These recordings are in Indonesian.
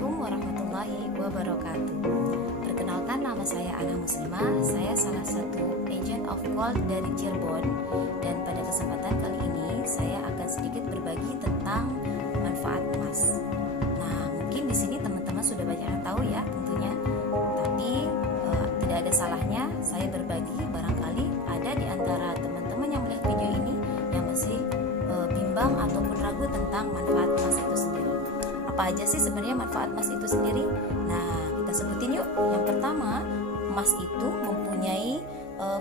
Assalamualaikum warahmatullahi wabarakatuh. Perkenalkan, nama saya Ana Muslimah. Saya salah satu agent of gold dari Cirebon. Dan pada kesempatan kali ini saya akan sedikit berbagi tentang manfaat emas. Nah, mungkin di sini teman-teman sudah banyak yang tahu ya tentunya. Tapi tidak ada salahnya saya berbagi, barangkali ada di antara teman-teman yang melihat video ini yang masih bimbang ataupun ragu tentang manfaat emas itu sendiri. Apa aja sih sebenarnya manfaat emas itu sendiri? Nah, kita sebutin yuk. Yang pertama, emas itu mempunyai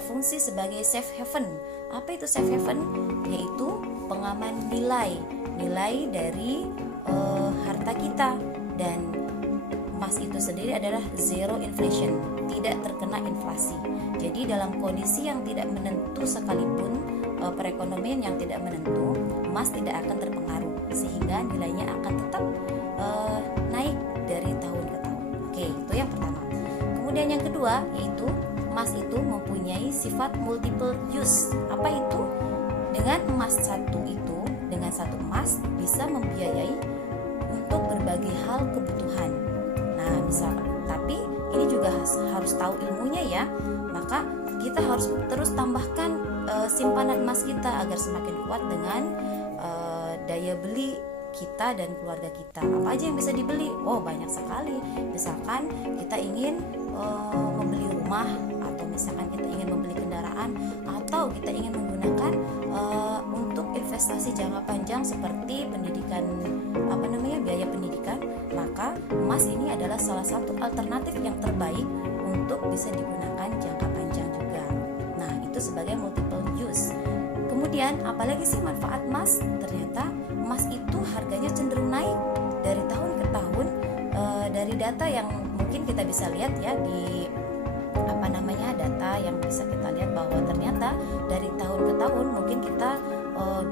fungsi sebagai safe haven. Apa itu safe haven? Yaitu pengaman nilai dari harta kita. Dan emas itu sendiri adalah zero inflation, tidak terkena inflasi. Jadi dalam kondisi yang tidak menentu sekalipun, perekonomian yang tidak menentu, emas tidak akan terpengaruh sehingga nilainya akan tetap naik dari tahun ke tahun. Oke, itu yang pertama. Kemudian yang kedua yaitu emas itu mempunyai sifat multiple use. Apa itu? Dengan emas satu itu, dengan satu emas bisa membiayai untuk berbagai hal kebutuhan. Nah, misalkan, tapi ini juga harus tahu ilmunya ya. Maka kita harus terus tambahkan simpanan emas kita agar semakin kuat dengan daya beli kita dan keluarga kita. Apa aja yang bisa dibeli? Oh, banyak sekali. Misalkan kita ingin membeli rumah, atau misalkan kita ingin membeli kendaraan, atau kita ingin menggunakan untuk investasi jangka panjang seperti pendidikan, biaya pendidikan, maka emas ini adalah salah satu alternatif yang terbaik untuk bisa digunakan jangka panjang juga. Nah, itu sebagai multiple use. Kemudian apalagi sih manfaat emas? Ternyata emas itu harganya cenderung naik dari tahun ke tahun. Dari data yang mungkin kita bisa lihat ya di data yang bisa kita lihat bahwa ternyata dari tahun ke tahun, mungkin kita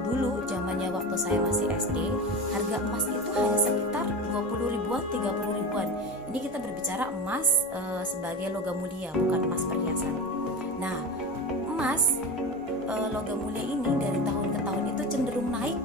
dulu zamannya waktu saya masih SD, harga emas itu hanya sekitar 20 ribuan, 30 ribuan. Ini kita berbicara emas sebagai logam mulia, bukan emas perhiasan. Nah, emas logam mulia ini dari tahun ke tahun itu cenderung naik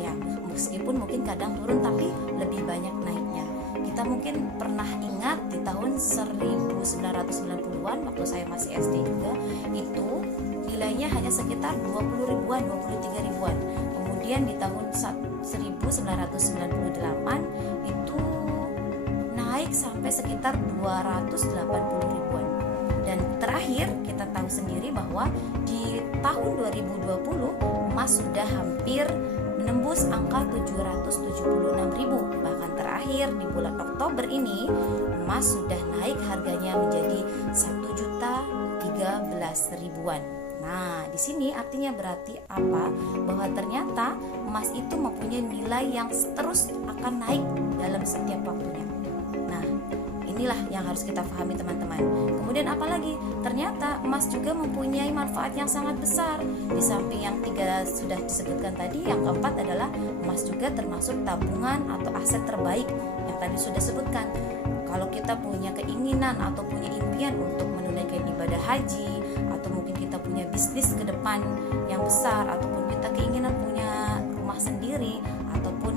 ya, meskipun mungkin kadang turun tapi lebih banyak naiknya. Kita mungkin pernah ingat di tahun 1990-an waktu saya masih SD juga, itu nilainya hanya sekitar 20 ribuan, 23 ribuan. Kemudian di tahun 1998 itu naik sampai sekitar 280 ribuan. Dan terakhir kita tahu sendiri bahwa di tahun 2020 emas sudah hampir menembus angka 776 ribu. Bahkan terakhir di bulan Oktober ini emas sudah naik harganya menjadi 1.013 ribuan. Nah, di sini artinya berarti apa? Bahwa ternyata emas itu mempunyai nilai yang terus akan naik dalam setiap waktunya. Nah, inilah yang harus kita pahami teman-teman. Kemudian apalagi? Ternyata emas juga mempunyai manfaat yang sangat besar. Di samping yang tiga sudah disebutkan tadi, yang keempat adalah emas juga termasuk tabungan atau aset terbaik yang tadi sudah sebutkan. Kalau kita punya keinginan atau punya impian untuk menunaikan ibadah haji, atau mungkin kita punya bisnis ke depan yang besar, ataupun kita keinginan punya rumah sendiri, ataupun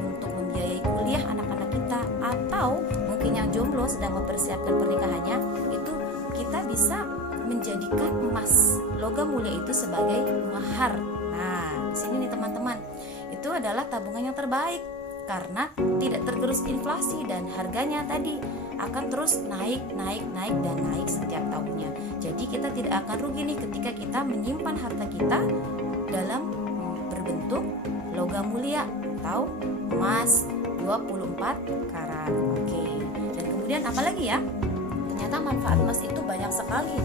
untuk membiayai kuliah anak-anak kita, atau mungkin yang jomblo sedang mempersiapkan pernikahannya, itu kita bisa menjadikan emas logam mulia itu sebagai mahar. Nah, di sini nih teman-teman, itu adalah tabungan yang terbaik karena tidak tergerus inflasi dan harganya tadi akan terus naik dan naik setiap tahunnya. Jadi kita tidak akan rugi nih ketika kita menyimpan harta kita dalam berbentuk logam mulia atau emas 24 karat. Oke. Dan kemudian apalagi ya? Ternyata manfaat emas itu banyak sekali.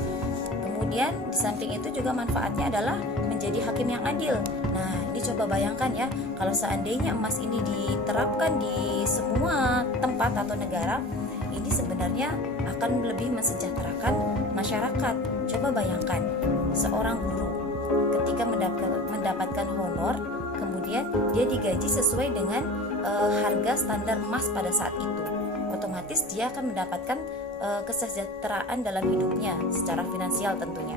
Kemudian di samping itu juga manfaatnya adalah menjadi hakim yang adil. Nah, ini coba bayangkan ya, kalau seandainya emas ini diterapkan di semua tempat atau negara, ini sebenarnya akan lebih mensejahterakan masyarakat. Coba bayangkan, seorang guru ketika mendapatkan honor, kemudian dia digaji sesuai dengan harga standar emas pada saat itu. Otomatis dia akan mendapatkan kesejahteraan dalam hidupnya secara finansial tentunya.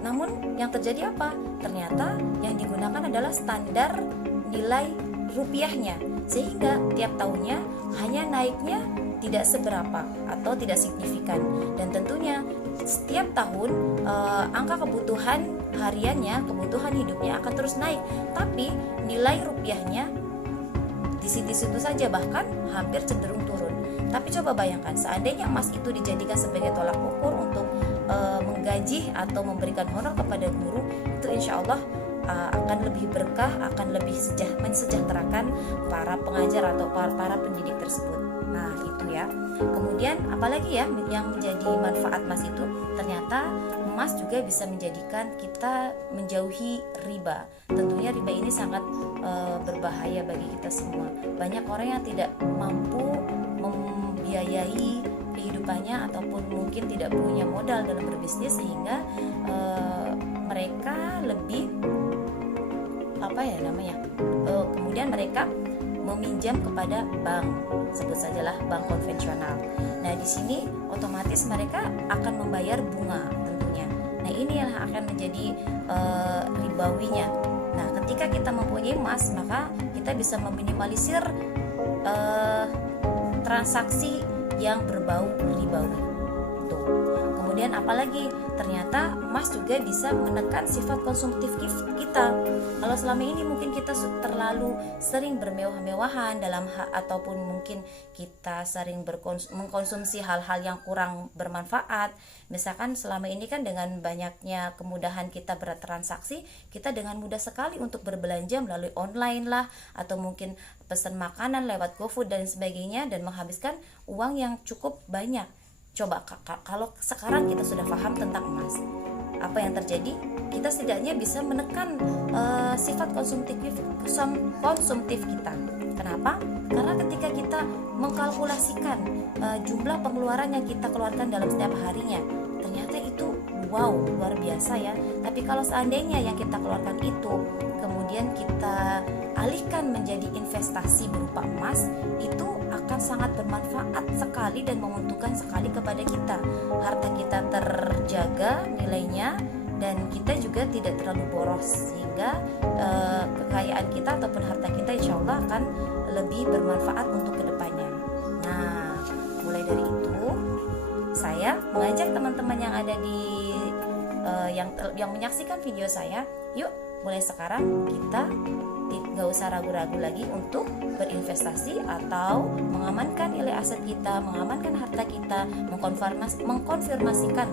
Namun yang terjadi apa? Ternyata yang digunakan adalah standar nilai rupiahnya, sehingga tiap tahunnya hanya naiknya tidak seberapa atau tidak signifikan. Dan tentunya setiap tahun angka kebutuhan hariannya, kebutuhan hidupnya akan terus naik, tapi nilai rupiahnya di situ-situ saja, bahkan hampir cenderung turun. Tapi coba bayangkan, seandainya emas itu dijadikan sebagai tolak ukur untuk menggaji atau memberikan honor kepada guru, itu insya Allah akan lebih berkah, akan lebih mensejahterakan para pengajar atau para pendidik tersebut. Nah itu ya. Kemudian apalagi ya yang menjadi manfaat emas itu, ternyata emas juga bisa menjadikan kita menjauhi riba. Tentunya riba ini sangat berbahaya bagi kita semua. Banyak orang yang tidak mampu membiayai kehidupannya ataupun mungkin tidak punya modal dalam berbisnis, sehingga mereka lebih kemudian mereka meminjam kepada bank, sebut sajalah bank konvensional. Nah di sini otomatis mereka akan membayar bunga tentunya. Nah ini yang akan menjadi ribawinya. Nah ketika kita mempunyai emas, maka kita bisa meminimalisir transaksi yang berbau ribawi. Tuh. Kemudian apalagi, ternyata emas juga bisa menekan sifat konsumtif kita. Kalau selama ini mungkin kita terlalu sering bermewah-mewahan ataupun mungkin kita sering mengkonsumsi hal-hal yang kurang bermanfaat. Misalkan selama ini kan dengan banyaknya kemudahan kita bertransaksi, kita dengan mudah sekali untuk berbelanja melalui online lah, atau mungkin pesan makanan lewat GoFood dan sebagainya, dan menghabiskan uang yang cukup banyak. Coba kalau sekarang kita sudah paham tentang emas, apa yang terjadi? Kita setidaknya bisa menekan sifat konsumtif kita. Kenapa? Karena ketika kita mengkalkulasikan jumlah pengeluaran yang kita keluarkan dalam setiap harinya, ternyata itu wow, luar biasa ya. Tapi kalau seandainya yang kita keluarkan itu kemudian kita alihkan menjadi investasi berupa emas, itu akan sangat bermanfaat sekali dan menguntungkan sekali kepada kita. Harta kita terjaga nilainya, dan kita juga tidak terlalu boros, sehingga kekayaan kita ataupun harta kita insya Allah akan lebih bermanfaat untuk kedepannya. Nah mulai dari itu saya mengajak teman-teman yang ada di yang menyaksikan video saya, yuk mulai sekarang kita nggak usah ragu-ragu lagi untuk berinvestasi atau mengamankan nilai aset kita, mengamankan harta kita, mengkonfirmasikan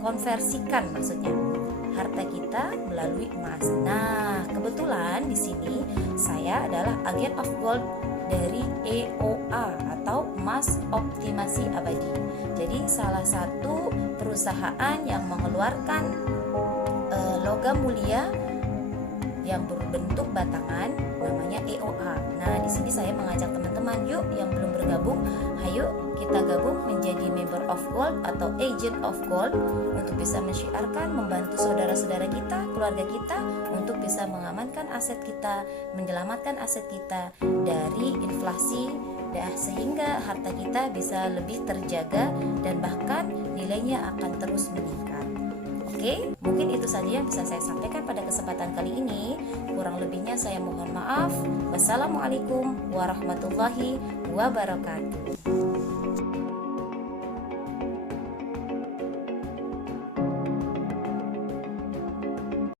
konversikan maksudnya harta kita melalui emas. Nah kebetulan di sini saya adalah agen of gold dari EOA atau Emas Optimasi Abadi. Jadi salah satu perusahaan yang mengeluarkan logam mulia yang berbentuk batangan, namanya EOA. Nah, di sini saya mengajak teman-teman, yuk yang belum bergabung, ayo kita gabung menjadi member of gold atau agent of gold untuk bisa mensyiarkan, membantu saudara-saudara kita, keluarga kita untuk bisa mengamankan aset kita, menyelamatkan aset kita dari inflasi, sehingga harta kita bisa lebih terjaga dan bahkan nilainya akan terus meningkat. Oke, mungkin itu saja yang bisa saya sampaikan pada kesempatan kali ini. Kurang lebihnya saya mohon maaf. Wassalamualaikum warahmatullahi wabarakatuh.